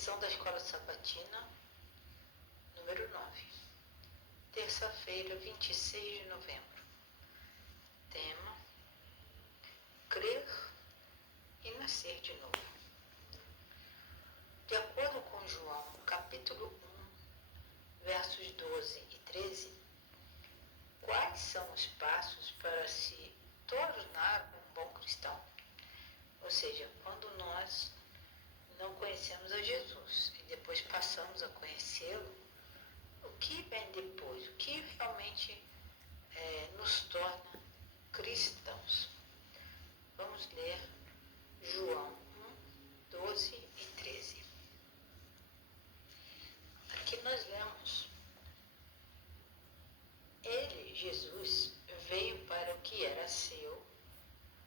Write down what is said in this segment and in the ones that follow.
Lição da Escola Sabatina, número 9. Terça-feira, 26 de novembro. Tema: crer e nascer de novo. De acordo com João, capítulo 1, versos 12 e 13, quais são os passos para se tornar um bom cristão? Ou seja, quando nós não conhecemos a Jesus e depois passamos a conhecê-lo, o que vem depois? O que realmente nos torna cristãos? Vamos ler João 1, 12 e 13. Aqui nós lemos: Ele, Jesus, veio para o que era seu,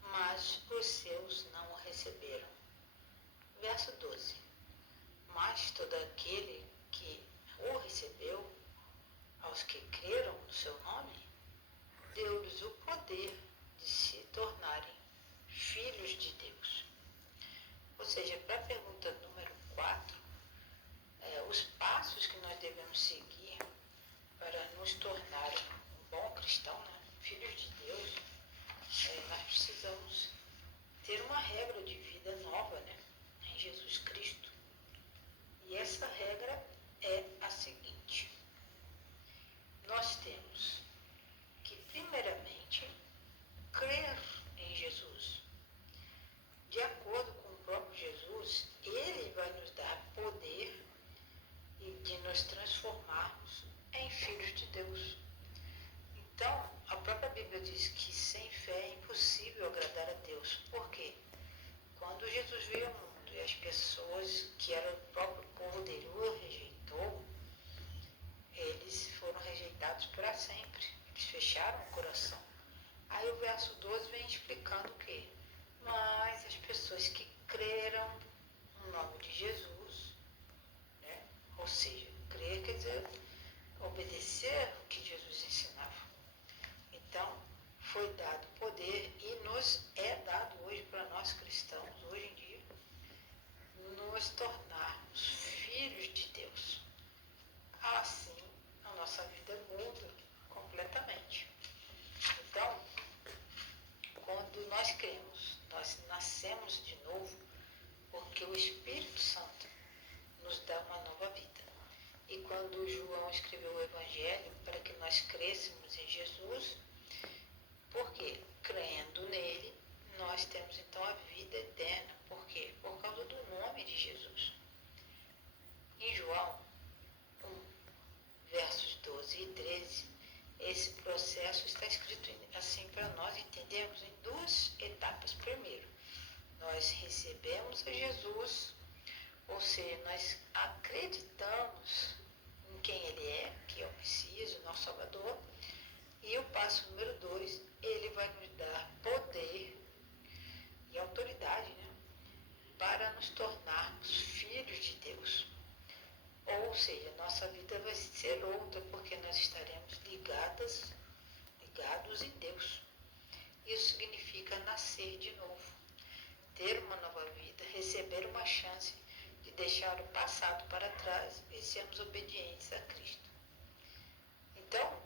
mas os seus não o receberam. Verso 12. Mas todo aquele que o recebeu, aos que creram no seu nome, deu-lhes o poder de se tornarem filhos de Deus. Ou seja, para a pergunta número 4, os passos que nós devemos seguir para nos tornar um bom cristão, filhos de Deus, nós precisamos ter uma regra de vida nova, em Jesus Cristo. E essa regra é a seguinte: nós temos que, primeiramente, crer em Jesus. De acordo com o próprio Jesus, Ele vai nos dar poder de nos transformarmos em filhos de Deus. Então, a própria Bíblia diz que sem fé é impossível agradar a Deus. Por quê? Quando Jesus veio ao mundo e as pessoas que eram o próprio povo dele o rejeitou, eles foram rejeitados para sempre. Eles fecharam o coração. Aí o verso 12 vem explicando o quê? Mas as pessoas que creram no nome de Jesus, ou seja, crer quer dizer obedecer o que Jesus ensinava. Então, foi dado poder e nos é dado hoje para nós cristãos, hoje em dia, nos tornarmos filhos de Deus. Assim, a nossa vida muda completamente. Então, quando nós cremos, nós nascemos de novo, porque o Espírito Santo nos dá uma nova vida. E quando João escreveu o Evangelho, para que nós crêssemos em Jesus, porque crendo nele, nós temos então a vida eterna. Por quê? Por causa do nome de Jesus. Em João 1, versos 12 e 13, esse processo está escrito assim para nós entendermos em duas etapas. Primeiro, nós recebemos a Jesus, ou seja, nós acreditamos em quem Ele é, que é o Messias, o nosso Salvador. E o passo número 2, Ele vai nos dar poder e autoridade, para nos tornarmos filhos de Deus. Ou seja, nossa vida vai ser outra, porque nós estaremos ligados em Deus. Isso significa nascer de novo, ter uma nova vida, receber uma chance de deixar o passado para trás e sermos obedientes a Cristo. Então,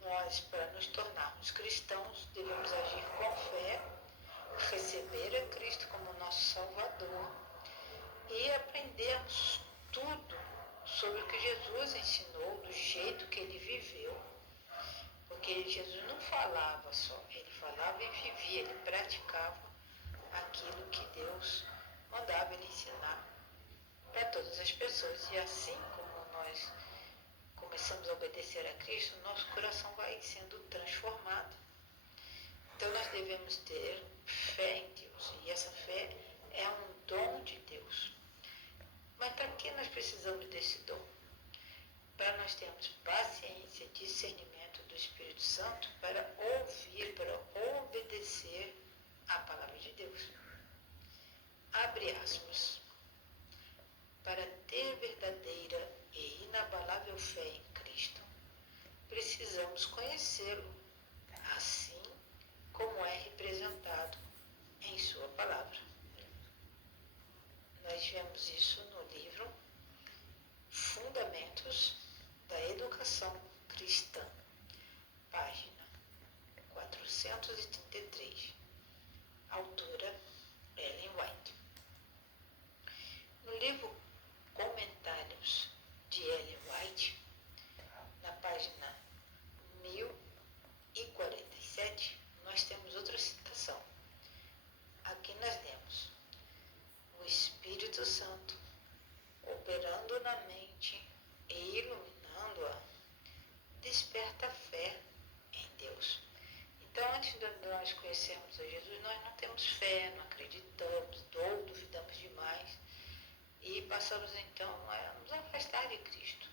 nós, para nos tornarmos cristãos, devemos agir com fé, receber a Cristo como nosso Salvador e aprendermos tudo sobre o que Jesus ensinou, do jeito que Ele viveu. Porque Jesus não falava só, Ele falava e vivia, Ele praticava aquilo que Deus mandava Ele ensinar para todas as pessoas. E assim como nós começamos a obedecer a Cristo, nosso coração vai sendo transformado. Então nós devemos ter fé em Deus, e essa fé é um dom de Deus. Mas para que nós precisamos desse dom? Para nós termos paciência, discernimento do Espírito Santo para ouvir, para obedecer a palavra de Deus. Abre aspas. Para ter verdadeira e inabalável fé em Cristo, precisamos conhecê-lo, assim como é representado em sua palavra. Nós nós vemos isso no livro Fundamentos da Educação Cristã, página 433, autora Ellen White. No livro Comentários de Ellen White, na página 1047, nós temos outra citação. Aqui nós temos: o Espírito Santo, operando na mente e iluminando-a, desperta fé em Deus. Então, antes de nós conhecermos a Jesus, nós não temos fé, não acreditamos, ou duvidamos demais, e passamos então a nos afastar de Cristo.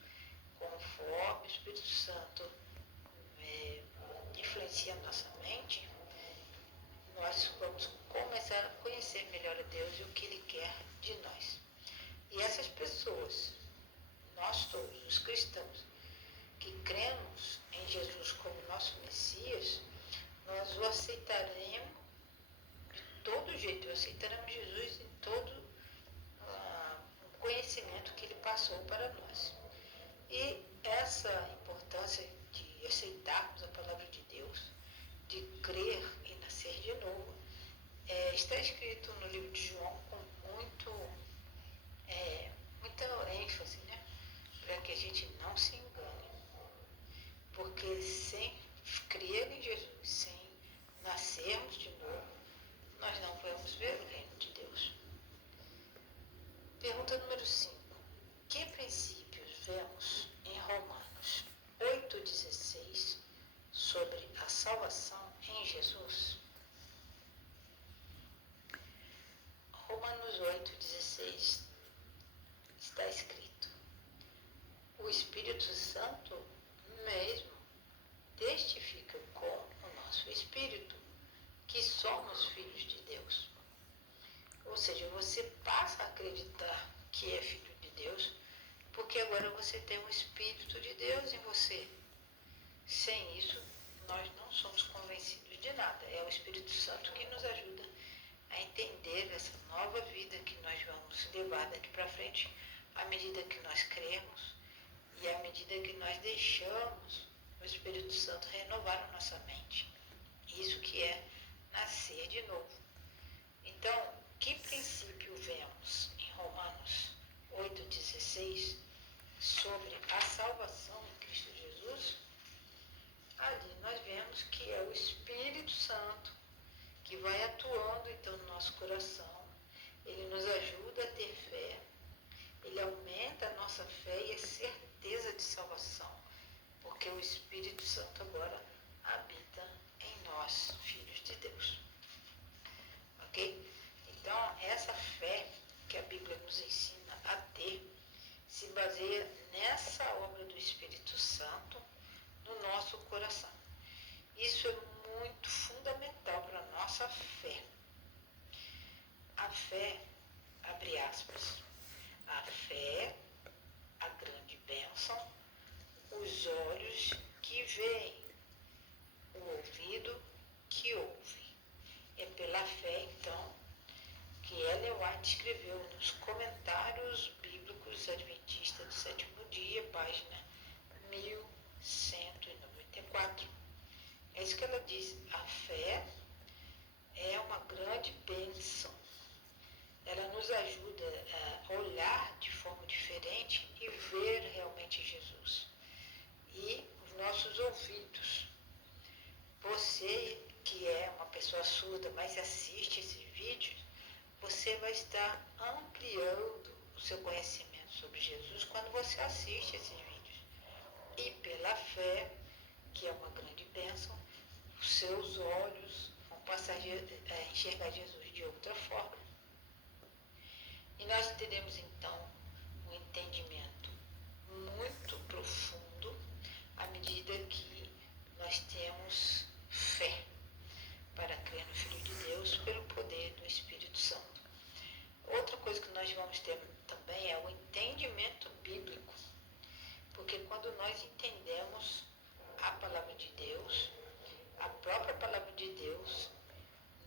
Conforme o Espírito Santo influencia a nossa mente, nós vamos começar a conhecer melhor a Deus e o que Ele quer de nós. E essas pessoas, nós todos, os cristãos, que cremos em Jesus como nosso Messias, nós o aceitaremos de todo jeito, aceitaremos Jesus em todo o conhecimento que Ele passou para nós. E essa importância de aceitarmos a palavra de Deus, de crer e nascer de novo, está escrito no livro de João com muita ênfase, né? Para que a gente não se engane. Porque sem crer em Jesus, sem nascermos de novo, nós não vamos ver o reino de Deus. Pergunta número 5. Que princípios vemos em Romanos 8,16 sobre a salvação em Jesus? Romanos 8,16 está escrito: o Espírito Santo mesmo testifica com o nosso espírito que somos filhos de Deus. Ou seja, você passa a acreditar que é filho de Deus porque agora você tem o Espírito de Deus em você. Sem isso, nós não somos convencidos de nada. É o Espírito Santo que nos ajuda a entender essa nova vida que nós vamos levar daqui para frente, à medida que nós cremos e à medida que nós deixamos o Espírito Santo renovar a nossa mente. Isso que é nascer de novo. Então, que princípio vemos em Romanos 8,16 sobre a salvação em Cristo Jesus? Ali nós vemos que é o Espírito Santo que vai atuando então no nosso coração. Ele nos ajuda a ter fé, ele aumenta a nossa fé e a certeza de salvação, porque o Espírito Santo agora habita em nós, filhos de Deus. Ok? Então, essa fé que a Bíblia nos ensina a ter se baseia nessa obra do Espírito Santo no nosso coração. Isso é muito fundamental para a nossa fé. A fé, abre aspas, a fé, a grande bênção, os olhos que veem, o ouvido que ouve. É pela fé, então, que Ellen White escreveu nos Comentários Bíblicos Adventistas do Sétimo Dia, página 1194. É isso que ela diz: a fé é uma grande bênção. Ela nos ajuda a olhar de forma diferente e ver realmente Jesus. E os nossos ouvidos. Você que é uma pessoa surda, mas assiste esses vídeos, você vai estar ampliando o seu conhecimento sobre Jesus quando você assiste esses vídeos. E pela fé, que é uma grande bênção, os seus olhos vão passar a enxergar Jesus de outra forma. E nós teremos então um entendimento muito profundo à medida que nós temos fé para crer no Filho de Deus pelo poder do Espírito Santo. Outra coisa que nós vamos ter também é o entendimento bíblico, porque quando nós entendemos a palavra de Deus, a própria palavra de Deus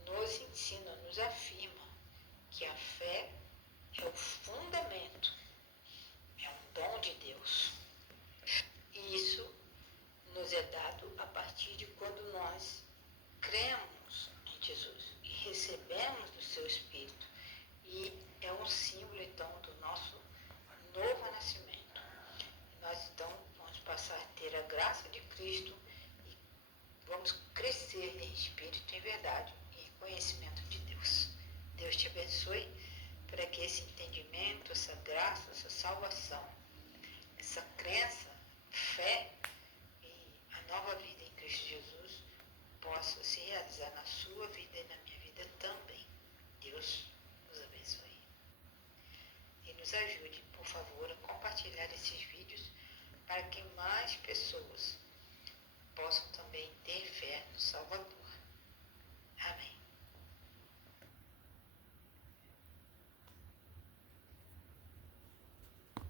nos ensina, nos afirma que a fé é o em verdade e em conhecimento de Deus. Deus te abençoe para que esse entendimento, essa graça, essa salvação, essa crença, fé e a nova vida em Cristo Jesus possa se realizar na sua vida e na minha vida também. Deus nos abençoe. E nos ajude, por favor, a compartilhar esses vídeos para que mais pessoas possam também ter fé no Salvador.